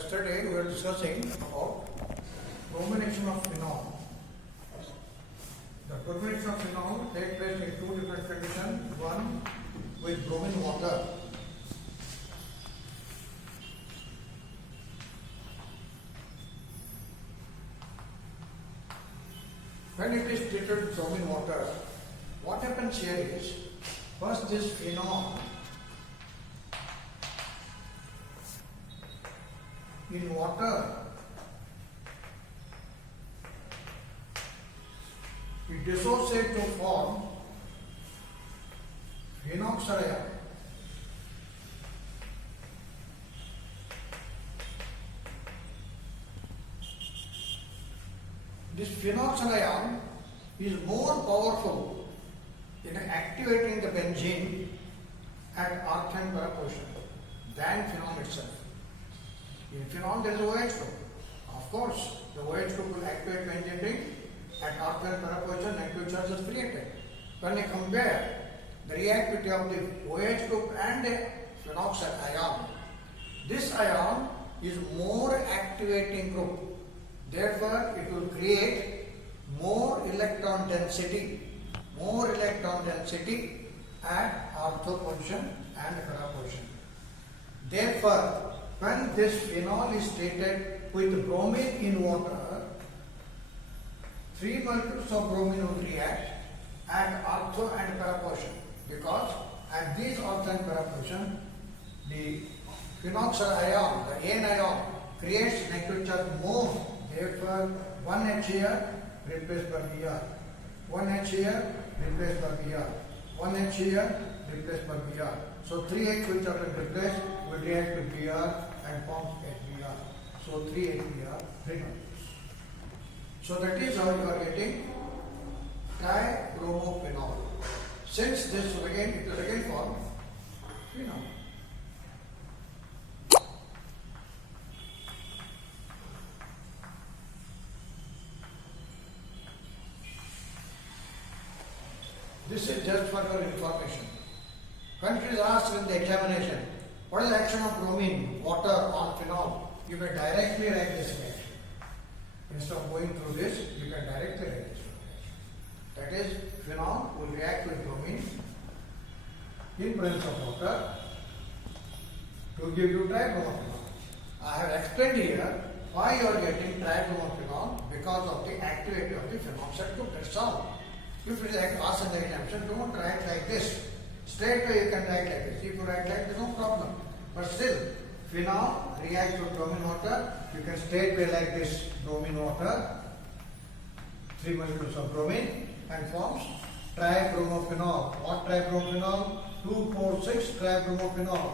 Yesterday we were discussing about bromination of phenol. The bromination of phenol takes place in two different conditions. One with bromine water. When it is treated with bromine water, what happens here is, first this phenol in water, it dissociates to form phenoxide ion. This phenoxide ion is more powerful in activating the benzene at arcane paraposition than phenol itself. In phenol there is OH group. Of course, the OH group will activate benzene ring at arcane paraposition, negative charge is created. When you compare the reactivity of the OH group and the phenoxide ion, this ion is more activating group. Therefore, it will create more electron density at ortho position and para position. Therefore, when this phenol is treated with bromine in water, 3 molecules of bromine will react at ortho and para position, because at these ortho and para position, the phenoxide ion, the AN ion, creates negative charge more. Therefore, 1 H here replaced by Br, 1 H here replaced by Br, 1 H here replaced by Br. So 3 H which are replaced will react with Br and forms HBr. So 3 HBr, 3 molecules. So that is how you are getting tribromophenol. Since this again, it is again formed phenol. This is just for your information. When it is asked in the examination, what is the action of bromine, water on phenol? You can directly write this reaction. Instead of going through this, you can directly write this reaction. That is, phenol will react with bromine in presence of water to give you tribromophenol. I have explained here why you are getting tribromophenol, because of the activity of the phenoxide group. That's all. If it is like asked in the examination, don't write like this. Straight away you can write like this. If you write like this, no problem. But still, phenol reacts with bromine water. You can straight away like this, bromine water, 3 molecules of bromine, and forms tribromophenol. What tribromophenol? 2, 4, 6 tribromophenol.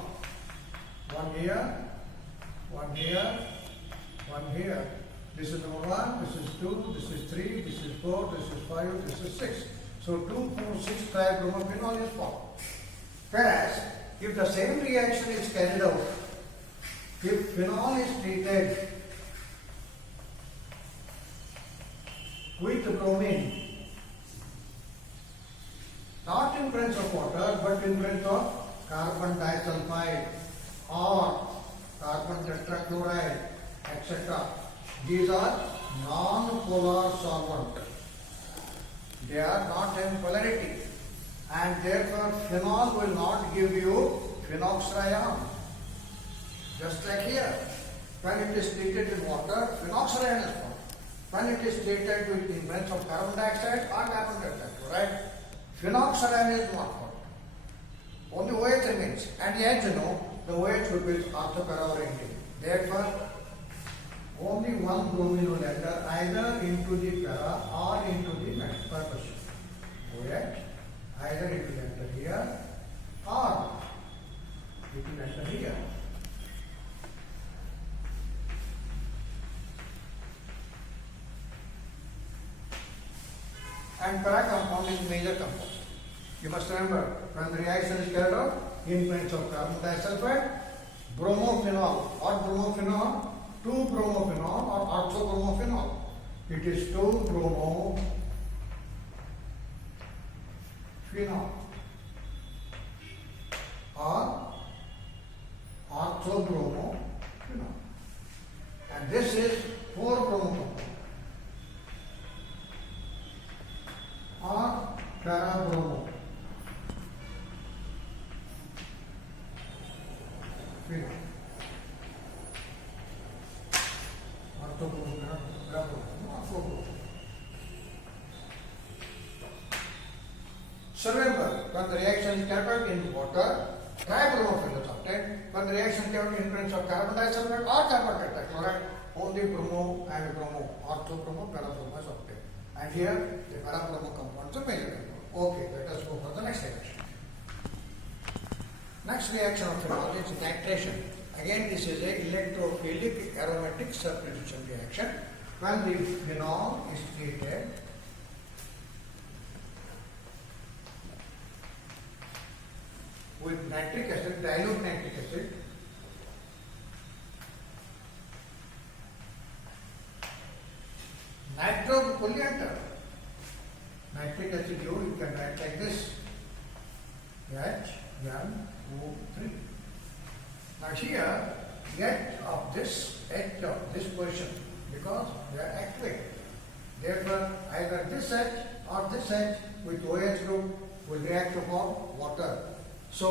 1 here, 1 here, 1 here. This is number 1, this is 2, this is 3, this is 4, this is 5, this is 6. So 2, 4, 6 tribromophenol is formed. Whereas, if the same reaction is carried out, if phenol is treated with bromine, not in presence of water, but in presence of carbon disulfide or carbon tetrachloride, etc. These are non-polar solvent. They are not in polarity, and therefore phenol will not give you phenoxide ion. Just like here, when it is treated in water, phenoxide ion is formed. When it is treated with the presence of carbon dioxide or carbon tetrachloride, phenoxide ion is not formed. Only OH remains, and as you know, the OH group is ortho-para-oriented. Therefore, only one bromine will enter either into the para or into the percussion. OH, either it will enter here or it will enter here. And para compound is major compound. You must remember, when the reaction is carried out in presence of carbon disulfide, bromophenol or bromophenol, 2-bromophenol or ortho-bromophenol. It is 2-bromophenol or ortho-bromophenol. And this is 4-bromo compound or para-bromo phenol. Ortho-bromo, para-bromo, not 4-bromo. So remember, when the reaction is carried out in water, tribromo phenol is obtained. When the reaction carried out in presence of carbon disulfide or carbon tetrachloride, only bromo and bromo, ortho-bromo, para-bromo is obtained. And here, the para-bromo compound is a major compound. Okay, let us go for the next reaction. Next reaction of phenol is nitration. Again, this is a electrophilic aromatic substitution reaction. When the phenol is treated with nitric acid, dilute nitric acid, nitro will enter. Nitric acid you can write like this, HNO3. Now here, H of this position, because they are activated. Therefore, either this H or this H with OH group will react to form water. So,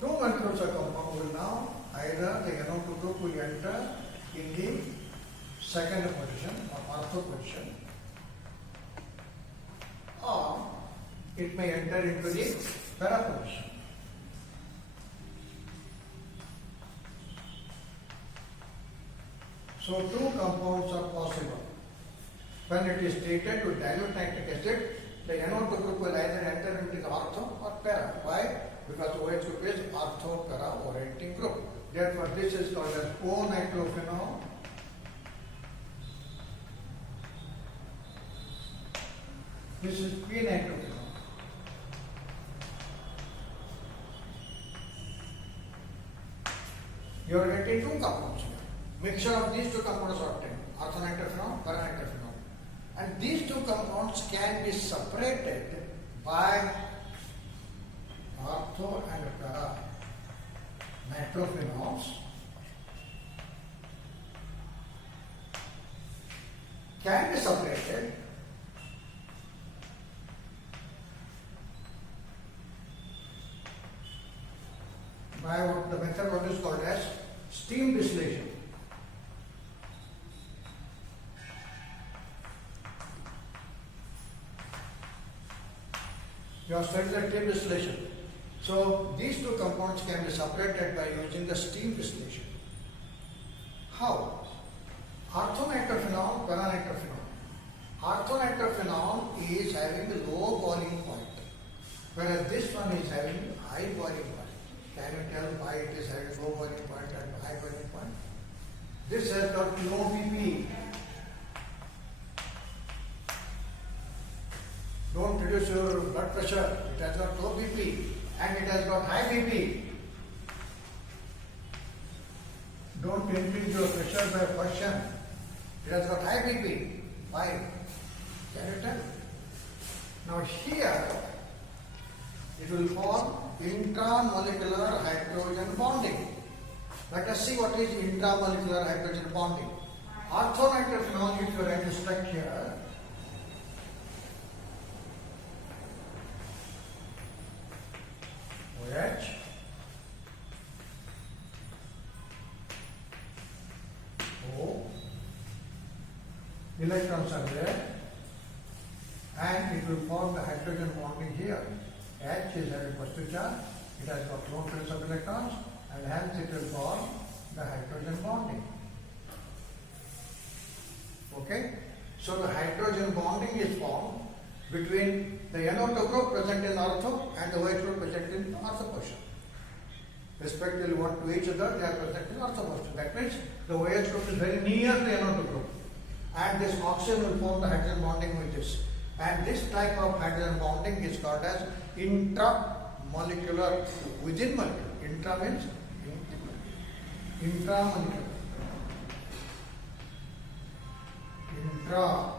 two molecules of compound will now either the NO2 group will enter in the second position or ortho position, or it may enter into the para position. So, two compounds are possible. When it is treated with dilute nitric acid, the NO2 group will either enter into the ortho or para. Why? Because OH group is ortho-para orienting group. Therefore, this is called as O-nitrophenol. This is P-nitrophenol. You are getting two compounds here. Mixture of these two compounds are obtained, orthonitrophenol, para-nitrophenol. And these two compounds can be separated by ortho and para nitrophenols can be separated by what the method what is called as steam distillation. You have studied the steam distillation. So these two compounds can be separated by using the steam distillation. How? Orthonitrophenol, para-nitrophenol. Orthonitrophenol is having a low boiling point, whereas this one is having high boiling point. Can you tell why it is having low boiling point and high boiling point? This has got low BP. Don't reduce your blood pressure. It has got low BP and it has got high BP. Don't increase your pressure by question. It has got high BP. Why? Can you tell? Now here, it will form intramolecular hydrogen bonding. Let us see what is intramolecular hydrogen bonding. Orthonitrophenol, if you write the structure, OH, O, electrons are there, and it will form the hydrogen bonding here. H is having positive charge, it has got lone pairs of electrons, and hence it will form the hydrogen bonding. Okay? So the hydrogen bonding is formed between the NO2 group present in ortho and the OH group present in ortho portion. Respectively one to each other, they are present in ortho portion. That means the OH group is very near the NO2 group. And this oxygen will form the hydrogen bonding with this. And this type of hydrogen bonding is called as intramolecular, within molecule. Intra means intramolecular. Intra.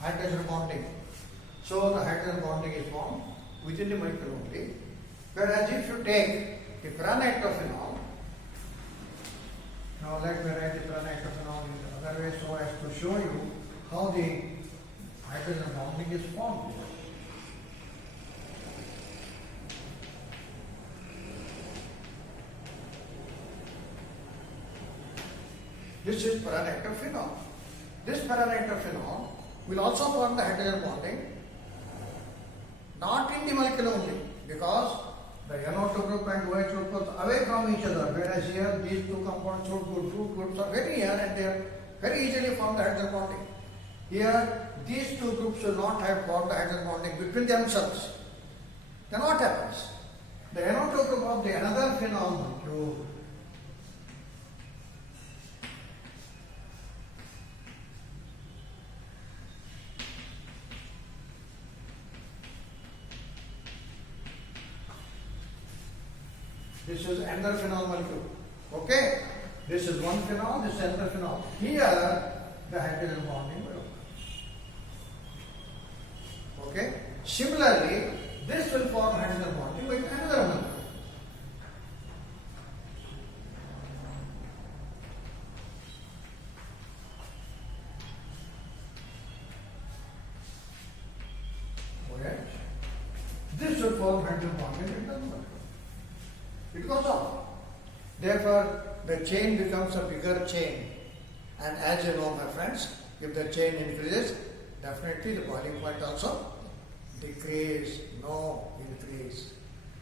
Hydrogen bonding. So the hydrogen bonding is formed within the molecule only. Whereas if you take the para-nitrophenols, now let me write the para-nitrophenols in the other way so as to show you how the hydrogen bonding is formed. This is para-nitrophenol. This para-nitrophenol will also form the hydrogen bonding, not in the molecule only, because the NO2 group and OH group goes away from each other, whereas here these two compounds, fruit groups are very near and they are very easily form the hydrogen bonding. Here, these two groups will not have formed the hydrogen bonding between themselves. Then what happens? The NO2 group of the another phenol molecule this is another phenol molecule. Okay? This is one phenol, this is another phenol. Here, the hydrogen bonding will occur. Okay? Similarly, this will form hydrogen bonding with another molecule. Okay? This will form hydrogen bonding with another molecule. It goes on. Therefore, the chain becomes a bigger chain. And as you know, my friends, if the chain increases, definitely the boiling point also decrease, no increase.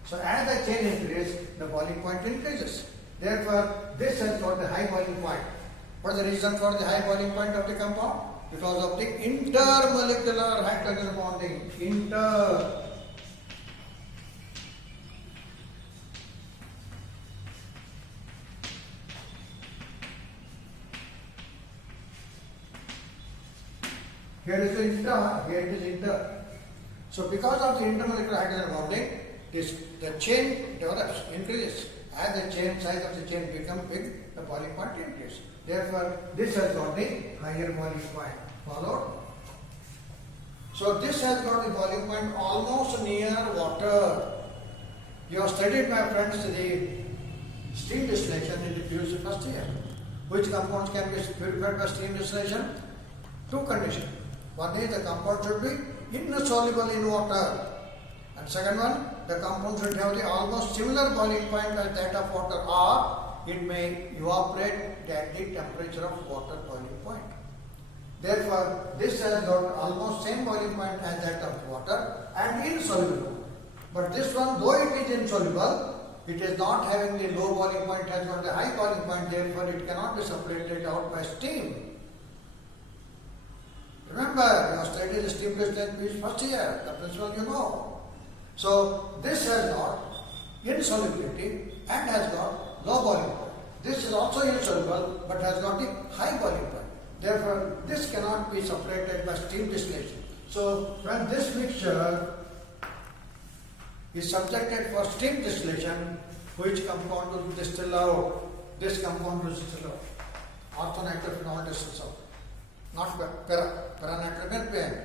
So as the chain increases, the boiling point increases. Therefore, this has got the high boiling point. What is the reason for the high boiling point of the compound? Because of the intermolecular hydrogen bonding. Here is the inter, here it is inter. So because of the intermolecular hydrogen bonding, the chain develops, increases. As the chain size of the chain becomes big, the boiling point increases. Therefore, this has got the higher boiling point. Followed? So this has got the boiling point almost near water. You have studied, my friends, the steam distillation in the PUC first year. Which compounds can be purified by steam distillation? Two conditions. One is the compound should be insoluble in water. And second one, the compound should have the almost similar boiling point as that of water, or it may evaporate at the temperature of water boiling point. Therefore, this has got almost same boiling point as that of water and insoluble. But this one, though it is insoluble, it is not having the low boiling point, has got the high boiling point, therefore it cannot be separated out by steam. Remember, you have studied the steam distillation first year, the principle you know. So, this has got insolubility and has got low boiling point. This is also insoluble but has got the high boiling point. Therefore, this cannot be separated by steam distillation. So, when this mixture is subjected for steam distillation, which compound will distill out? This compound will distill out. Orthonitrophenol distills out. Not para-nitrophenol.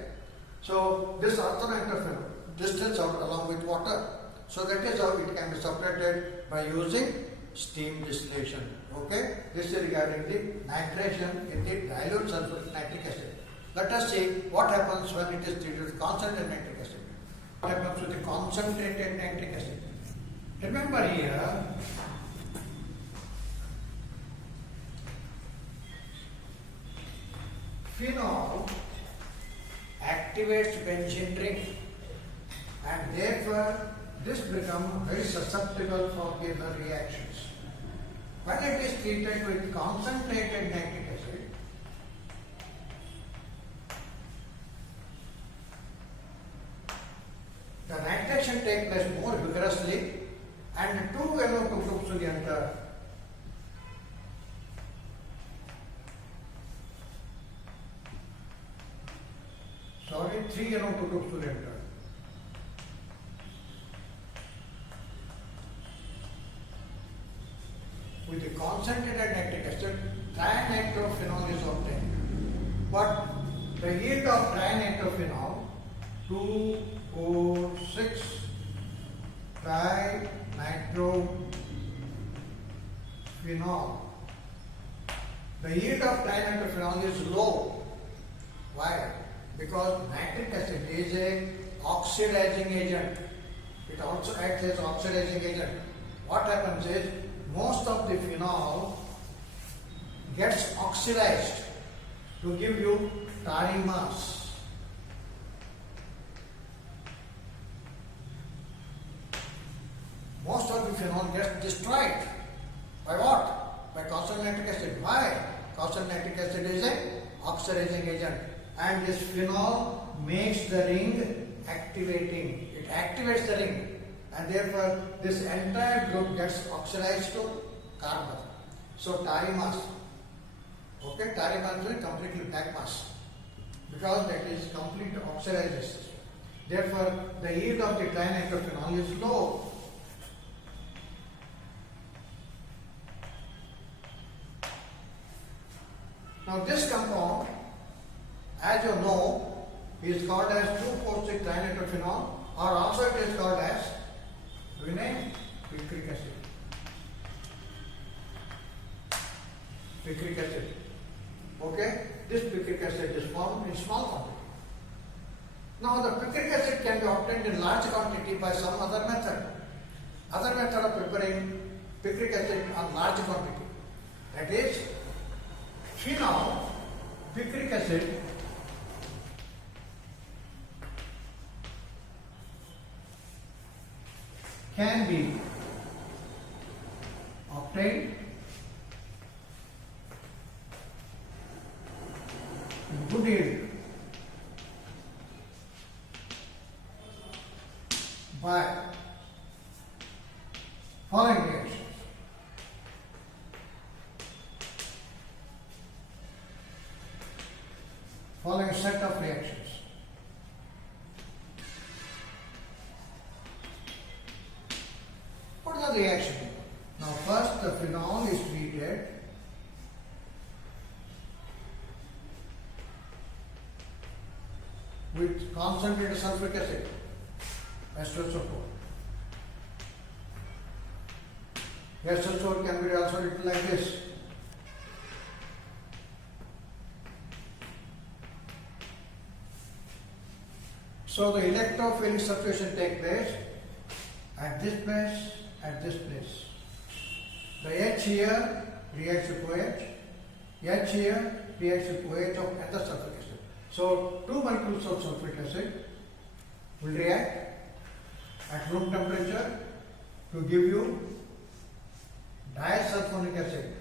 So this orthonitrophenol distills out along with water. So that is how it can be separated by using steam distillation. Okay? This is regarding the nitration in the dilute sulfuric nitric acid. Let us see what happens when it is treated with concentrated nitric acid. What happens with the concentrated nitric acid? Remember here, phenol activates benzene ring and therefore this becomes very susceptible for the other reactions. When it is treated with concentrated nitric acid, the nitration takes place more vigorously and two NO2 groups will enter. Sorry, 3 NO2 groups will enter. With the concentrated nitric acid, trianitrophenol is obtained. But the yield of trianitrophenol 2,4,6 dinitrophenol. The yield of dinitrophenol is low. Why? Because nitric acid is a oxidizing agent. It also acts as oxidizing agent. What happens is most of the phenol gets oxidized to give you tarry mass. Most of the phenol gets destroyed. By what? By caustic nitric acid. Why? Caustic nitric acid is an oxidizing agent. And this phenol makes the ring activating. It activates the ring. And therefore, this entire group gets oxidized to carbon. So, tarry mass. Okay, tarry mass is completely black mass. Because that is completely oxidizes. Therefore, the yield of the dinitrophenol is low. Now this compound, as you know, is called as 2,4,6 dinitrophenol, or also it is called as picric acid. Picric acid. Okay? This picric acid is formed in small quantity. Now the picric acid can be obtained in large quantity by some other method. Other method of preparing picric acid on large quantity. That is, phenol, picric acid, can be obtained in good yield by following reactions. Following set of reactions. What are the reactions? Now first the phenol is treated with concentrated sulfuric acid, S2SO4. S2SO4 can be also written like this. So the electrophilic substitution takes place at this place, at this place. The H here reacts with OH, H here reacts with OH of another sulfuric acid. So 2 molecules of sulfuric acid will react at room temperature to give you disulfonic acid.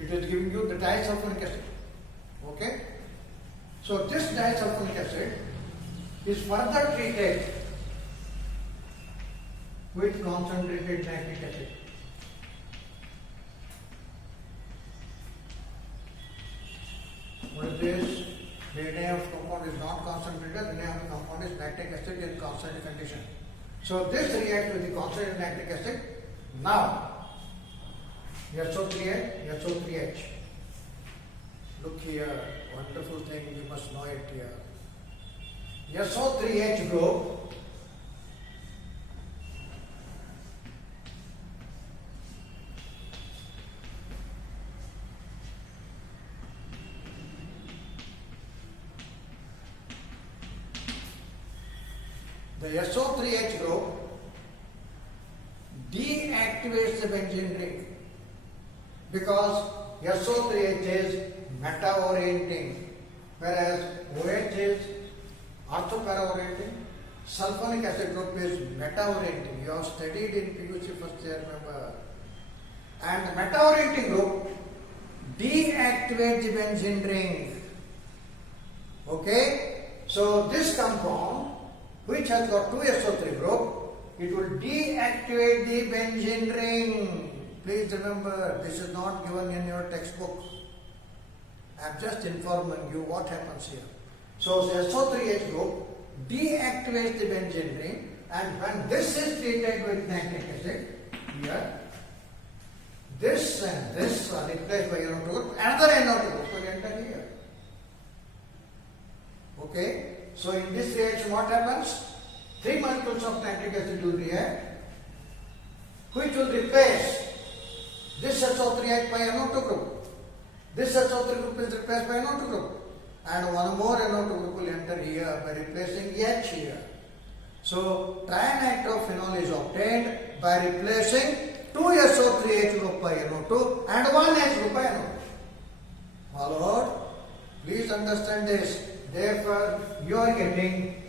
It is giving you the disulfonic acid. Okay? So this disulfonic acid is further treated with concentrated nitric acid. What is this? The name of compound is not concentrated, the name of the compound is nitric acid in concentrated condition. So this reacts with the concentrated nitric acid. Now, SO3H, SO3H. Look here, wonderful thing, you must know it here. SO3H group the SO3H group deactivates the benzene ring because SO3H is meta-orienting, whereas OH is ortho-para-orienting. Sulfonic acid group is meta-orienting. You have studied in PUC first year, remember. And the meta-orienting group deactivates the benzene ring. Okay? So this compound, which has got 2 SO3 group, it will deactivate the benzene ring. Please remember, this is not given in your textbook. I am just informing you what happens here. So the SO3H group deactivates the benzene ring, and when this is treated with nitric acid, here, this and this are replaced by NO2 group, another NO2 group will enter here. Okay? So in this reaction what happens? 3 molecules of nitric acid will react, which will replace this SO3H by NO2 group. This SO3 group is replaced by NO2 group. And one more NO2 group will enter here by replacing H here. So trianitrophenol is obtained by replacing 2 SO3H group by NO2 and 1 H group by NO2. Followed? Please understand this. Therefore, you are getting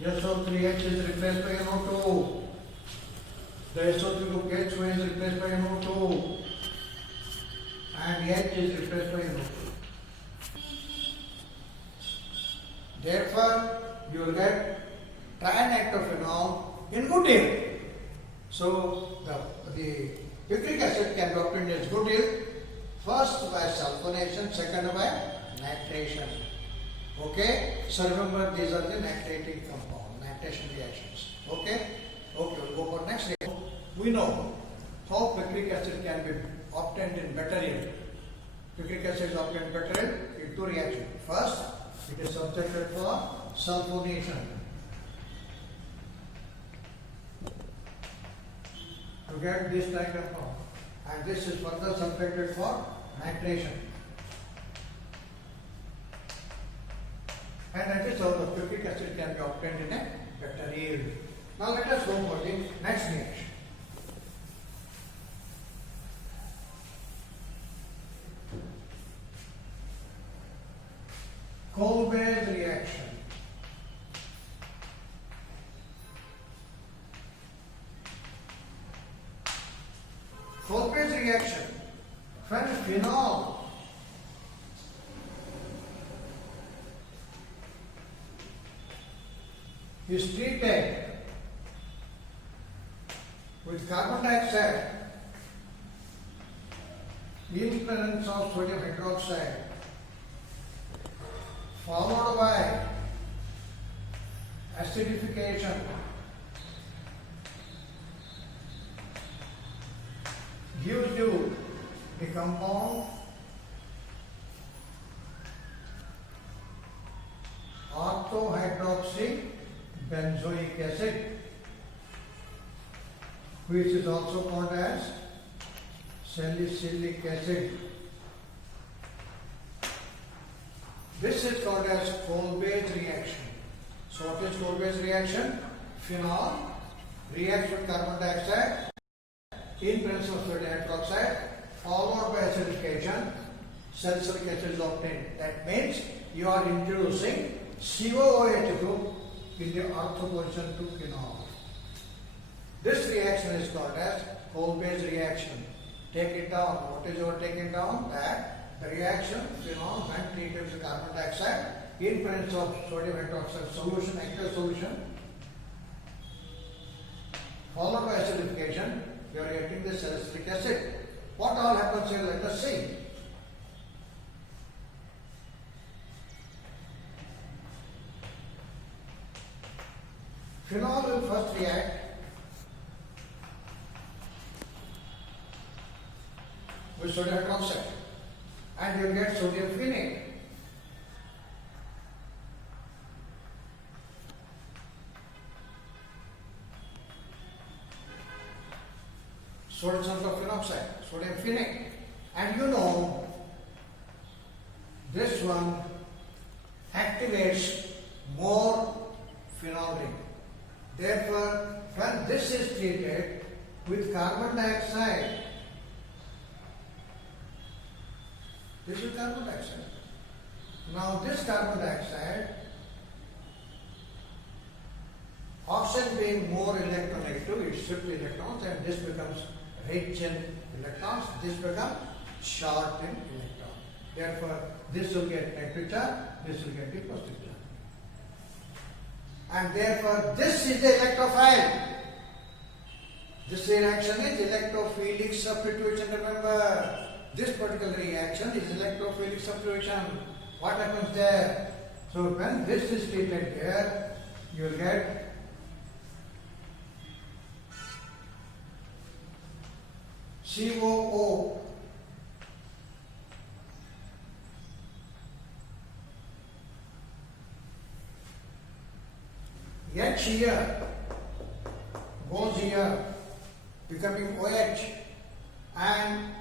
SO3H is replaced by NO2. The SO3 group H2 is replaced by NO2. And H is replaced by NO2. Therefore, you will get trianitrophenol in butyl. So, the picric acid can be obtained as butyl, first by sulfonation, second by nitration. Okay? So remember, these are the nitrating compound, nitration reactions. Okay? Okay, we'll go for next reaction. We know how picric acid can be obtained in bacterium. Picric acid is obtained in bacterium in 2 reactions. First, it is subjected for sulfonation. To get this diagram form, and this is further subjected for nitration. And that is how the picric acid can be obtained in a bacterium. Now let us go for the next reaction. Kolbe's reaction. Kolbe's reaction, when phenol is treated with carbon dioxide in presence of sodium hydroxide, followed by acidification, gives you the compound orthohydroxy benzoic acid, which is also called as salicylic acid. This is called as Kolbe's reaction. So what is Kolbe's reaction? Phenol reacts with carbon dioxide in presence of sodium hydroxide, followed by acidification. Salicylic acid is obtained. That means you are introducing COOH group in the ortho position to phenol. This reaction is called as Kolbe's reaction. Take it down. What is your taking down? That the reaction phenol when treated with carbon dioxide in presence of sodium hydroxide solution, aqueous solution, followed by acidification, you are getting the salicylic acid. What all happens here? Let us see. Phenol will first react with sodium hydroxide and you get sodium phenate. Sodium sulfophenoxide, sodium phenate. And you know this one activates more phenol ring. Therefore, when this is treated with carbon dioxide, this is carbon dioxide. Now this carbon dioxide, oxygen being more electronegative, it shifts electrons and this becomes rich in electrons, this becomes short in electrons. Therefore, this will get negative charge, this will get the positive charge. And therefore, this is the electrophile. This reaction is electrophilic substitution. Remember, this particular reaction is electrophilic substitution. What happens there? So when this is treated there, you will get COO. H here goes here, becoming OH, and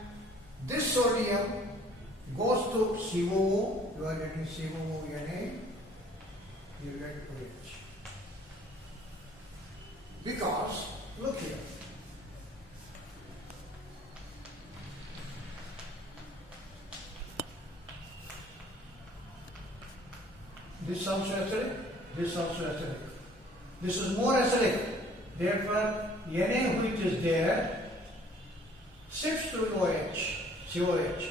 this sodium goes to COO. You are getting COO-Na. You get OH. Because look here. This is also acidic. This is also acidic. This is more acidic. Therefore, Na which is there shifts to OH, COH,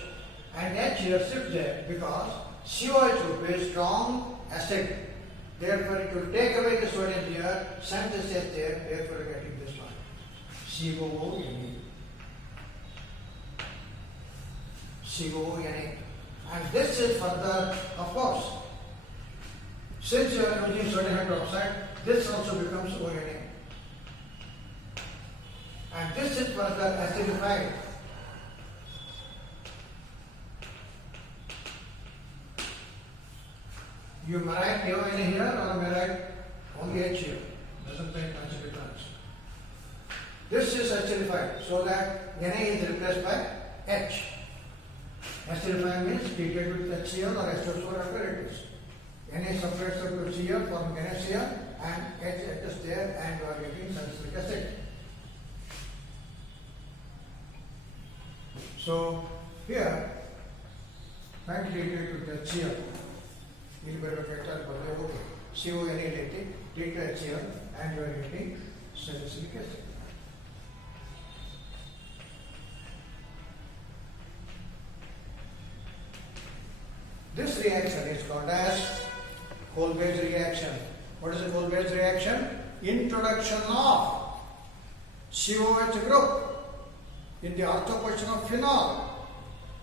and H here shifts there because COH will be a strong acid. Therefore, it will take away the sodium here, send this H there, therefore you are getting this one. COO-Na. COO-Na. And this is further, of course, since you are using sodium hydroxide, this also becomes ONA. And this is further acidified. You may write AONA here or may write only H here. Doesn't make much difference. This is acidified so that Na is replaced by H. Acidified means treated with HCl or H2SO apparatus. Na separates to Cl from NaCl and H is there and you are getting salicylic acid. So here, when treated with HCl, you will get CONA later, treat HCl and you are getting salicylic acid. This reaction is called as Kolbe's reaction. What is a Kolbe's reaction? Introduction of COH group in the ortho position of phenol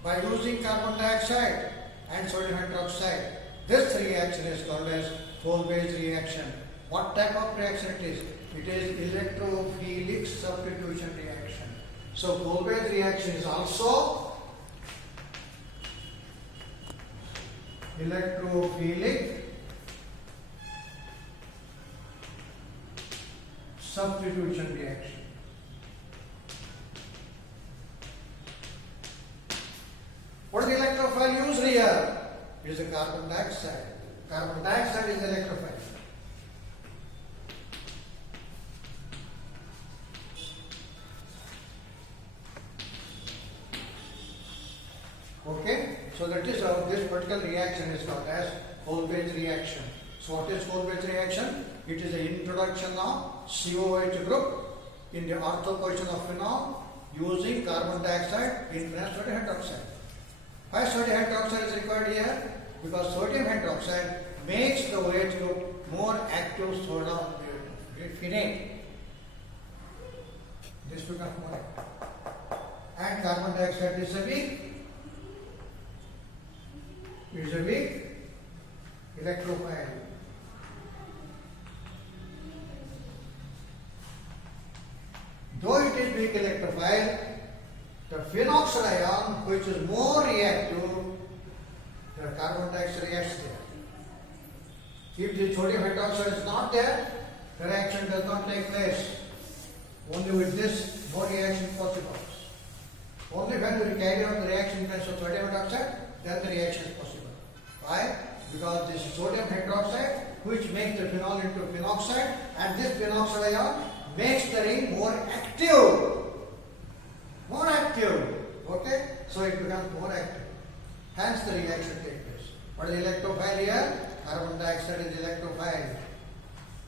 by using carbon dioxide and sodium hydroxide. This reaction is called as Kolbe's reaction. What type of reaction it is? It is electrophilic substitution reaction. So Kolbe's reaction is also electrophilic substitution reaction. What is the electrophile used here? It is a carbon dioxide. Carbon dioxide is electrophile. Okay, so that is how this particular reaction is called as Kolbe's reaction. So what is Kolbe's reaction? It is the introduction of COH group in the ortho position of phenol using carbon dioxide in sodium hydroxide. Why sodium hydroxide is required here? Because sodium hydroxide makes the OH group more active soda phenate. This becomes more active. And carbon dioxide is a weak electrophile. Though it is weak electrophile, the phenoxide ion, which is more reactive, the carbon dioxide reacts there. If the sodium hydroxide is not there, the reaction does not take place. Only with this, no reaction possible. Only when we carry out the reaction in presence of sodium hydroxide, then the reaction is possible. Why? Because this is sodium hydroxide, which makes the phenol into phenoxide, and this phenoxide ion makes the ring more active. More active. Okay? So it becomes more active. Hence the reaction takes place. What is electrophile here? Carbon dioxide is electrophile.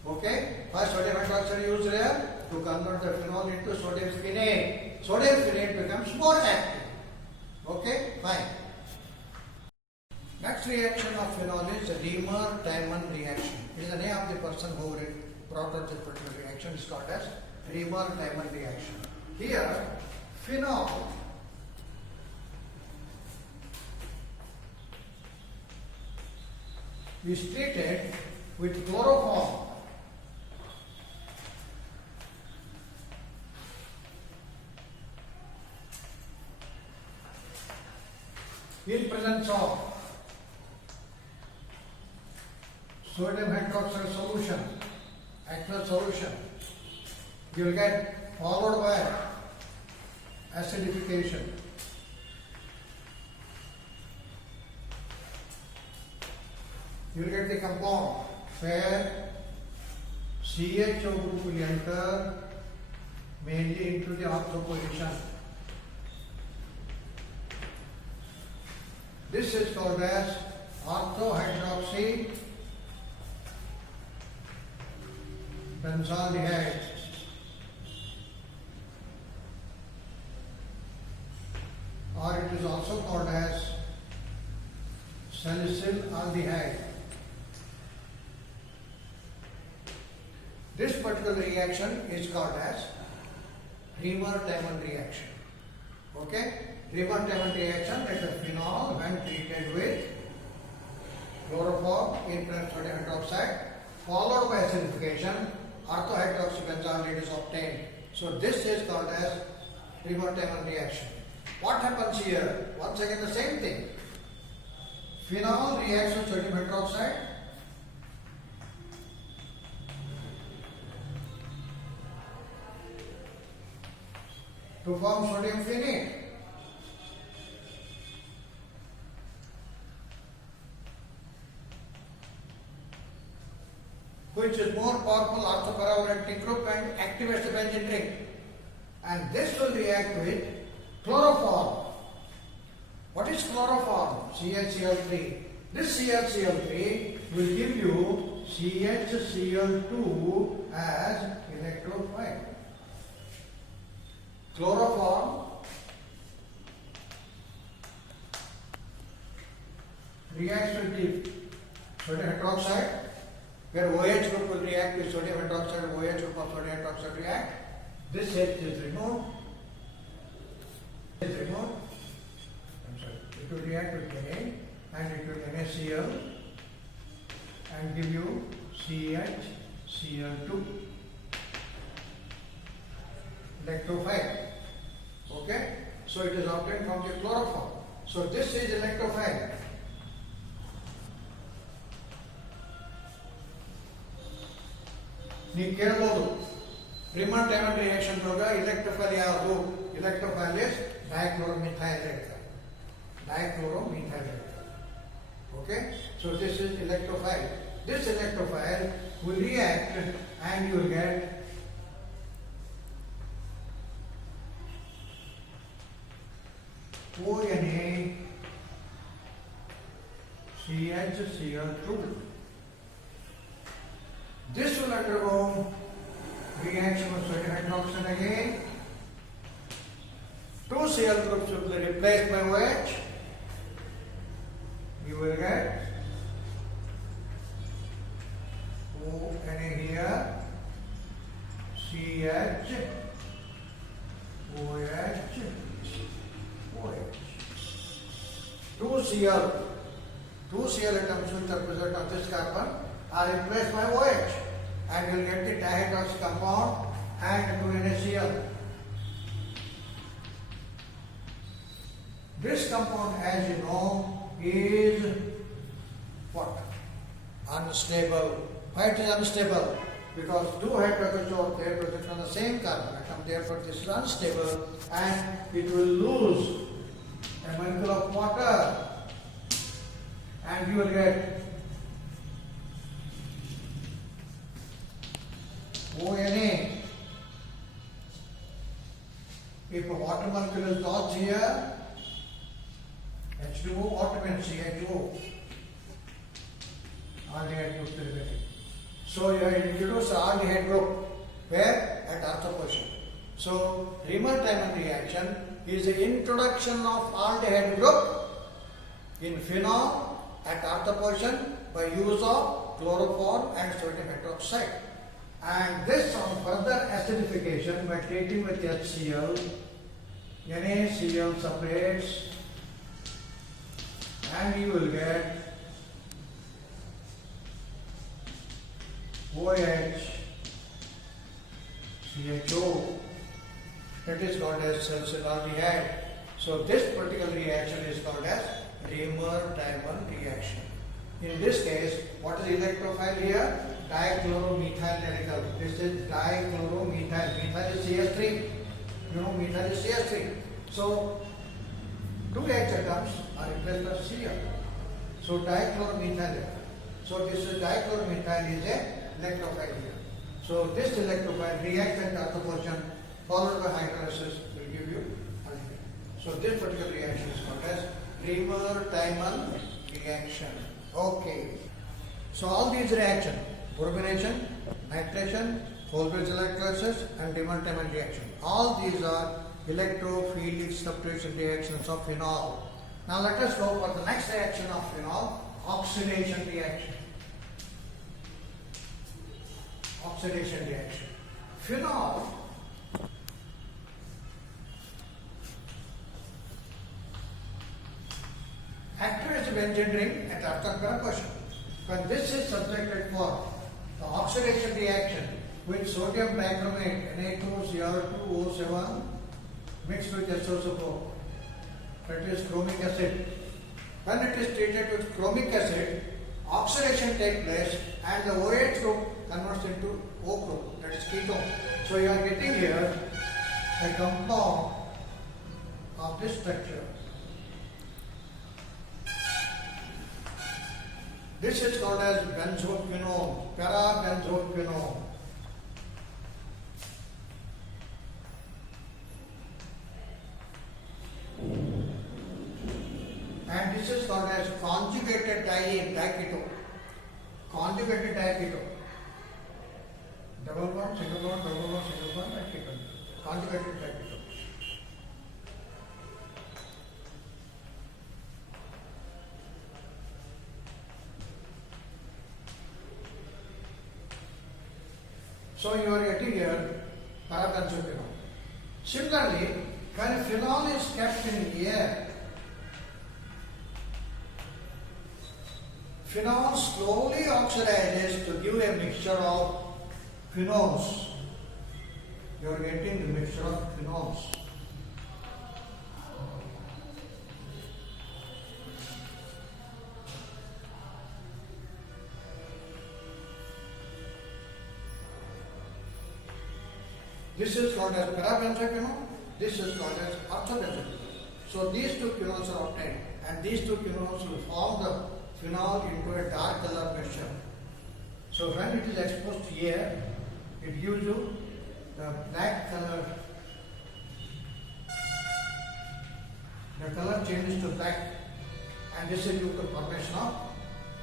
Okay? First sodium hydroxide used here to convert the phenol into sodium phenate. Sodium phenate becomes more active. Okay? Fine. Next reaction of phenol is Reamer-Tiemann reaction. It is the name of the person who brought out this particular reaction. It is called as Reamer-Tiemann reaction. Here, phenol is treated with chloroform. In presence of sodium hydroxide solution, aqueous solution, you will get followed by acidification. You will get the compound where CHO group will enter mainly into the ortho position. This is called as orthohydroxy benzaldehyde. Or it is also called as salicylaldehyde. This particular reaction is called as Riemann-Diamond reaction. Okay? Riemann-Diamond reaction, that is phenol when treated with chloroform in presence of sodium hydroxide followed by acidification, orthohydroxy benzaldehyde is obtained. So this is called as Riemann-Diamond reaction. What happens here? Once again the same thing. Phenol reacts with sodium hydroxide. To form sodium phenate. Which is more powerful orthoparavolatic group and activates the benzene ring. And this will react with chloroform. What is chloroform? CHCl3. This CHCl3 will give you CHCl2 as electrophile. Chloroform reacts with the sodium hydroxide, where OH group will react with sodium hydroxide, OH group of sodium hydroxide react. This H is removed. It will react with Na and it will NaCl and give you CHCl2 electrophile. Okay? So it is obtained from the chloroform. So this is electrophile. ನೀವು ಕೇಳಬಹುದು Riemann-Diamond reaction electrophile ಯಾವುದು? Electrophile is dichloromethyl. Okay? So this is electrophile. This electrophile will react and you will get ONA CHCl2. This will undergo reaction with sodium hydroxide again. Two Cl groups will be replaced by OH. You will get ONA here, CH, OH, OH. Two Cl atoms which are present on this carbon are replaced by OH and you will get the dihydroxy compound and 2NaCl. This compound, as you know, is what? Unstable. Why it is unstable? Because two hydrogens are there present on the same carbon atom, therefore this is unstable and it will lose a molecule of water and you will get ONA. If a water molecule is lost here, H2O, water means CH2O. Aldehyde group derivative. So you have introduced aldehyde group. Where? At ortho position. So Riemann-Diamond reaction is the introduction of aldehyde group in phenol at ortho position by use of chloroform and sodium hydroxide. And this on further acidification by treating with HCl, NaCl separates and you will get OH, CHO, that is called as salicylaldehyde. So this particular reaction is called as Reamer-Diamond reaction. In this case, what is the electrophile here? Dichloromethyl radical. This is dichloromethyl. Methyl is CH3. You know methyl is CH3. So two H atoms are replaced by Cl. So dichloromethyl. So this is dichloromethyl is a electrophile here. So this electrophile reacts at the other portion followed by hydrolysis will give you aldehyde. So this particular reaction is called as Reamer-Diamond reaction. Okay. So all these reactions, bromination, nitration, whole bridge electrolysis and Reamer-Diamond reaction. All these are electrophilic substitution reactions of phenol. Now let us go for the next reaction of phenol, oxidation reaction. Oxidation reaction. Phenol activates the benzene ring at Arthur portion. When this is subjected for the oxidation reaction with sodium dichromate Na2Cr2O7 mixed with SO4, that is chromic acid. When it is treated with chromic acid, oxidation takes place and the OH group converts into O group, that is ketone. So you are getting here a compound of this structure. This is called as benzoquinone, para-benzoquinone. And this is called as conjugated diketone. Conjugated diketone. Double bond, single bond, double bond, single bond, and ketone. Conjugated diketone. So you are getting here para-benzoquinone. Similarly, when phenol is kept in air, phenol slowly oxidizes to give a mixture of phenols. You are getting the mixture of phenols. This is called as para-benzoquinone, this is called as orthobenzoquinone. So these two phenols are obtained and these two phenols will form the phenol into a dark color mixture. So when it is exposed to air, it gives you the black color. The color changes to black and this is due to formation of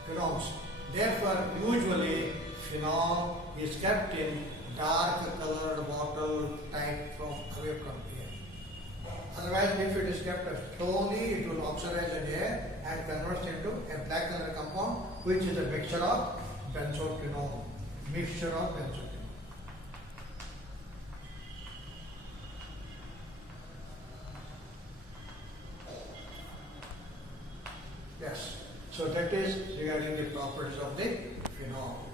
phenols. Therefore, usually phenol is kept in dark colored bottle type from away from air. Otherwise, if it is kept slowly, it will oxidize in air and converts into a black color compound, which is a mixture of benzoquinone. Mixture of benzoquinone. Yes. So that is regarding the properties of the phenol.